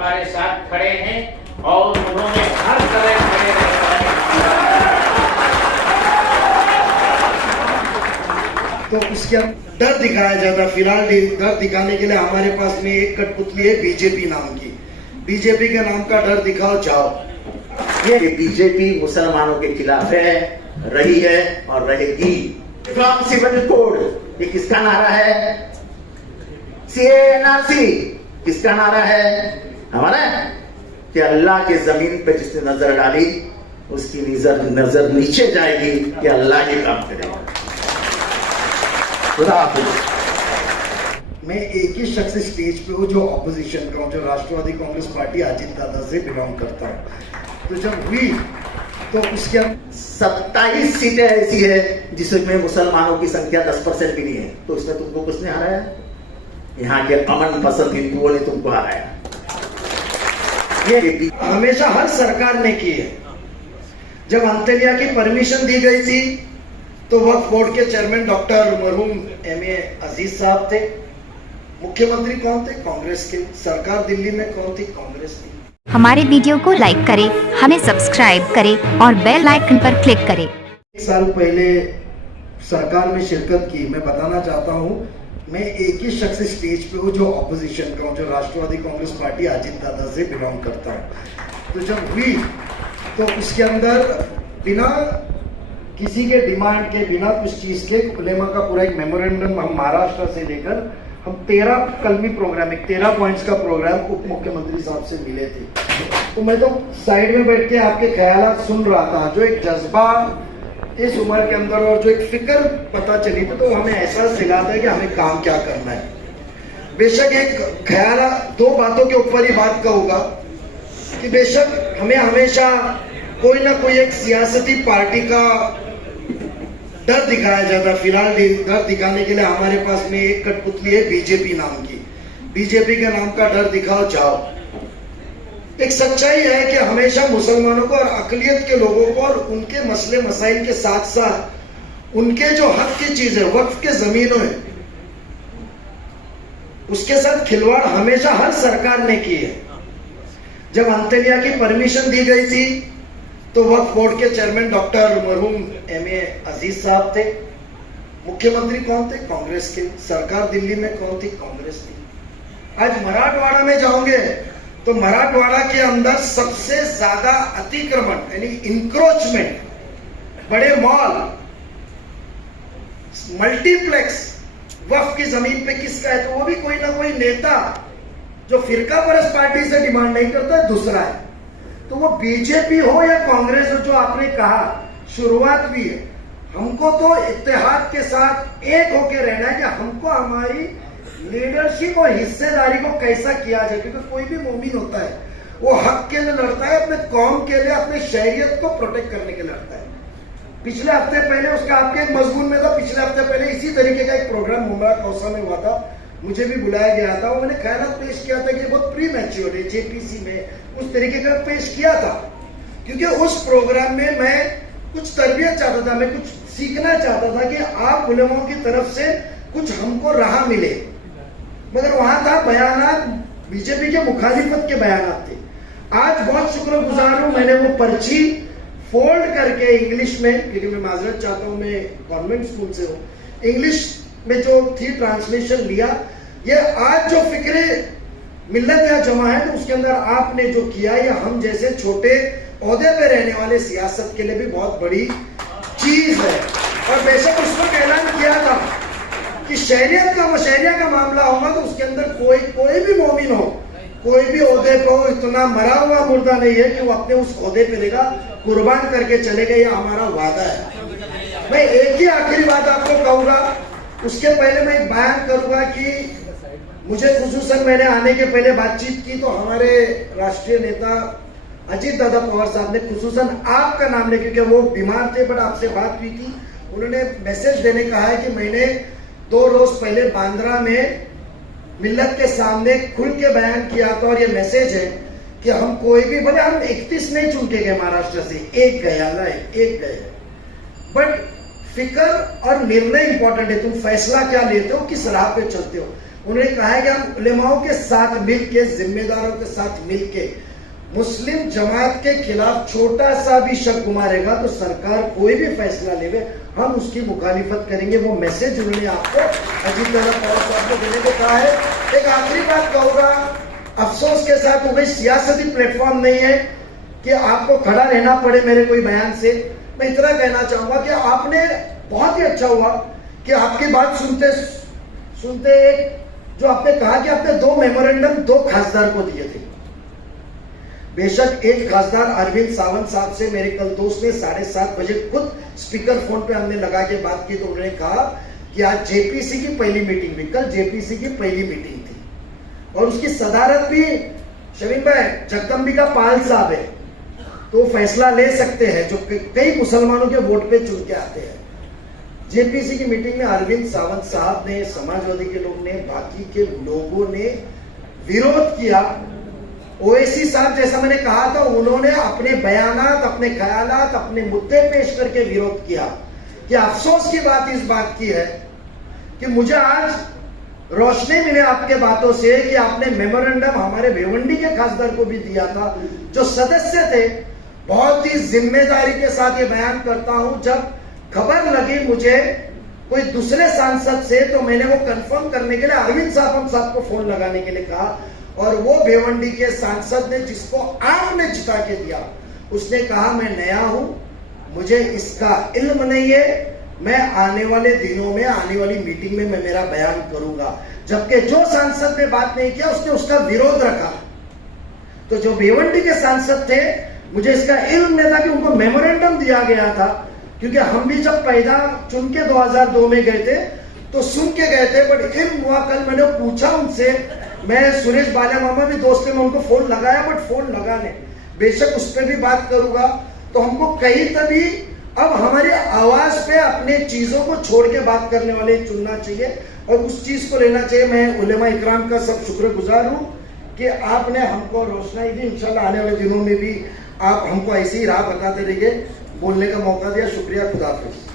हमारे साथ खड़े हैं और उन्होंने हर तरह खड़े रहकर तो उसके डर दिखाया जाता। फिलहाल डर दिखाने के लिए हमारे पास में एक कठपुतली है बीजेपी नाम की। बीजेपी के नाम का डर दिखाओ जाओ। ये बीजेपी मुसलमानों के खिलाफ है, रही है और रहेगी। इस्लाम सिविल कोड ये किसका नारा है? CNRC किसका नारा है? हमारा। कि अल्लाह के जमीन पे जिसने नजर डाली उसकी नजर नीचे जाएगी कि अल्लाह ही काम करेगा। मैं एक ही शख्स स्टेज पे हूँ जो ऑपोजिशन का हूँ, जो राष्ट्रवादी कांग्रेस पार्टी अजीत दादा से बिलोंग करता हूँ। तो जब हुई तो उसके 27 सीटें ऐसी है जिसमें मुसलमानों की संख्या 10% भी नहीं है, तो इसमें तुमको कुछ नहीं हराया। यहाँ के अमन पसंद हिंदुओं ने तुमको हराया। ये हमेशा हर सरकार ने की है। जब अंतरिया की परमिशन दी गई थी तो वक्फ बोर्ड के चेयरमैन डॉक्टर मरहूम MA अजीज साहब थे। मुख्यमंत्री कौन थे? कांग्रेस के। सरकार दिल्ली में कौन थी? कांग्रेस की। हमारे वीडियो को लाइक करें, हमें सब्सक्राइब करें और बेल आइकन पर क्लिक करें। 1 साल पहले सरकार में शिरकत की। मैं बताना चाहता हूँ, मैं एक ही शख्स स्टेज पे हूँ जो ऑपोजिशन का हूँ, जो राष्ट्रवादी कांग्रेस पार्टी अजीत दादा से बिलोंग करता हूँ। तो जब हुई तो उसके अंदर बिना किसी के डिमांड के, बिना कुछ चीज के उलेमा का पूरा एक मेमोरेंडम हम महाराष्ट्र से लेकर हम 13 कलमी प्रोग्राम, एक 13 पॉइंट्स का प्रोग्राम उप मुख्यमंत्री साहब से मिले थे। तो मैं तो साइड में बैठ के आपके ख्यालात सुन रहा था। जो एक जज्बा इस उम्र के अंदर और जो एक फिक्र पता चली थी, तो हमें एहसास दिलाता है कि हमें काम क्या करना है। बेशक एक ख्याल, 2 बातों के ऊपर ही बात कहूंगा कि बेशक हमें हमेशा कोई ना कोई एक सियासती पार्टी का डर दिखाया जाता। फिलहाल डर दिखाने के लिए हमारे पास में एक कठपुतली है बीजेपी नाम की। बीजेपी के नाम का डर दिखाओ जाओ। एक सच्चाई है कि हमेशा मुसलमानों को और अकलियत के लोगों को और उनके मसले मसाइल के साथ साथ उनके जो हक की चीज है, वक्फ के जमीनों है, उसके साथ खिलवाड़ हमेशा हर सरकार ने की है। जब अंतरिया की परमिशन दी गई थी तो वक्फ बोर्ड के चेयरमैन डॉक्टर मरहूम MA अजीज साहब थे। मुख्यमंत्री कौन थे? कांग्रेस के। सरकार दिल्ली में कौन थी? कांग्रेस की। आज मराठवाड़ा में जाओगे तो मराठवाड़ा के अंदर सबसे ज्यादा अतिक्रमण यानी इंक्रोचमेंट, बड़े मॉल, मल्टीप्लेक्स वक्फ की जमीन पे किसका है? तो वो भी कोई ना कोई नेता जो फिरका परस्त पार्टी से डिमांड नहीं करता, दूसरा है। तो वो बीजेपी हो या कांग्रेस हो, जो आपने कहा शुरुआत भी है, हमको तो इत्तेहाद के साथ एक होके रहना है कि हमको हमारी लीडरशिप और हिस्सेदारी को कैसा किया जाए। क्योंकि कोई भी मोमिन होता है वो हक के लिए लड़ता है, अपने कौम के लिए, अपने शहरियत को प्रोटेक्ट करने के लिए लड़ता है। पिछले हफ्ते पहले उसका आपके एक मजमून में था, पिछले हफ्ते पहले इसी तरीके का एक प्रोग्राम मुमरा कौसा में हुआ था, मुझे भी बुलाया गया था। मैंने ख्याल पेश किया था कि बहुत प्री मैच्योर है, JPC में उस तरीके का पेश किया था। क्योंकि उस प्रोग्राम में मैं कुछ तरबियत चाहता था, मैं कुछ सीखना चाहता था कि आप उलमाओं की तरफ से कुछ हमको राह मिले। मगर वहां था बयानात बीजेपी के मुखालिफत के बयानात थे। आज बहुत शुक्रगुजार हूं, मैंने वो पर्ची फोल्ड करके इंग्लिश में, क्योंकि मैं माजरत चाहता हूं, मैं गवर्नमेंट स्कूल से हूं, इंग्लिश में जो थी ट्रांसलेशन लिया। ये आज जो फिक्रे मिल्लत यहाँ जमा है, तो उसके अंदर आपने जो किया, ये हम जैसे छोटे ओहदे पे रहने वाले सियासत के लिए भी बहुत बड़ी चीज है। और बेशक उसको ऐलान किया था कि शहरिया का मामला होगा तो उसके अंदर कोई भी मोमिन हो, कोई भी ओहदे पे हो, इतना मरा हुआ मुर्दा नहीं है कि वो अपने उस ओहदे पे रहेगा, कुर्बान करके चलेगा। ये हमारा वादा है। मैं एक ही आखिरी बात आपको कहूंगा, उसके पहले मैं एक बयान करूंगा कि मुझे खुसूसन मैंने आने के पहले बातचीत की तो हमारे राष्ट्रीय नेता अजीत दादा पवार साहब ने खुसूसन आपका नाम ले, क्योंकि वो बीमार थे, बट आपसे बात हुई थी, उन्होंने मैसेज देने कहा है कि मैंने 2 रोज पहले बांद्रा में मिल्लत के सामने खुल के बयान किया था। और ये मैसेज है कि हम कोई भी, भले हम 31 नहीं चुन के गए महाराष्ट्र से, एक गए, बट फिक्र और निर्णय इंपॉर्टेंट है। तुम फैसला क्या लेते हो, किस राह पे चलते हो। उन्होंने कहा है कि हम उलेमाओं के साथ मिलके, जिम्मेदारों के साथ मिलके मुस्लिम जमात के खिलाफ छोटा सा भी शक गुमारेगा तो सरकार कोई भी फैसला लेवे हम उसकी मुखालिफत करेंगे। वो मैसेज उन्होंने आपको अजीत पवार साहब को देने को कहा है। एक आखिरी बात कहूंगा, अफसोस के साथ वो कोई सियासती प्लेटफॉर्म नहीं है कि आपको खड़ा रहना पड़े मेरे कोई बयान से। मैं इतना कहना चाहूंगा कि आपने बहुत ही अच्छा हुआ कि आपकी बात सुनते सुनते जो आपने कहा कि आपने 2 मेमोरेंडम 2 खासदार को दिए थे। बेशक एक खासदार अरविंद सावंत साहब से मेरे कल दोस्त ने 7:30 बजे खुद स्पीकर फोन पे हमने लगा के बात की तो उन्होंने कहा कि आज जेपीसी की पहली मीटिंग हुई, कल जेपीसी की पहली मीटिंग थी और उसकी सदारत भी शरीफ भाई जगदम्बिका पाल साहब है, तो फैसला ले सकते हैं जो कई मुसलमानों के वोट पे चुन के आते हैं। जेपीसी की मीटिंग में अरविंद सावंत साहब ने, समाजवादी के लोग ने, बाकी के लोगों ने विरोध किया। ओवैसी साहब जैसा मैंने कहा था उन्होंने अपने बयानात, अपने ख्यालात, अपने मुद्दे पेश करके विरोध किया। कि अफसोस की बात इस बात की है कि मुझे आज रोशनी मिले आपके बातों से कि आपने मेमोरेंडम हमारे भिवंडी के खासदार को भी दिया था जो सदस्य थे। बहुत ही जिम्मेदारी के साथ ये बयान करता हूं, जब खबर लगी मुझे कोई दूसरे सांसद से तो मैंने वो कंफर्म करने के लिए अरविंद साहब को फोन लगाने के लिए कहा और वो भिवंडी के सांसद ने जिसको आपने जिता के दिया उसने कहा मैं नया हूं, मुझे इसका इल्म नहीं है, मैं आने वाले दिनों में, आने वाली मीटिंग में मैं मेरा बयान करूंगा। जबकि जो सांसद ने बात नहीं किया उसने उसका विरोध रखा। तो जो भिवंडी के सांसद थे मुझे इसका इल्म नहीं था कि उनको मेमोरेंडम दिया गया था, क्योंकि हम भी जब पैदा चुन के 2002 में गए थे तो सुन के गए थे, बट इल्म हुआ। कल मैंने पूछा उनसे, मैं सुरेश बालिया मामा भी दोस्त है, मैं उनको फोन लगाया बट फोन लगा नहीं। बेशक उस पर भी बात करूंगा। तो हमको कहीं तभी अब हमारी आवाज पे अपने चीजों को छोड़ के बात करने वाले चुनना चाहिए और उस चीज को लेना चाहिए। मैं उलेमा इकराम का सब शुक्रगुजार हूं कि आपने हमको रोशनाई दी। इंशाल्लाह आने वाले दिनों में भी आप हमको ऐसी ही राह बताते रहिए, बोलने का मौका दिया। शुक्रिया, खुदा हाफिज।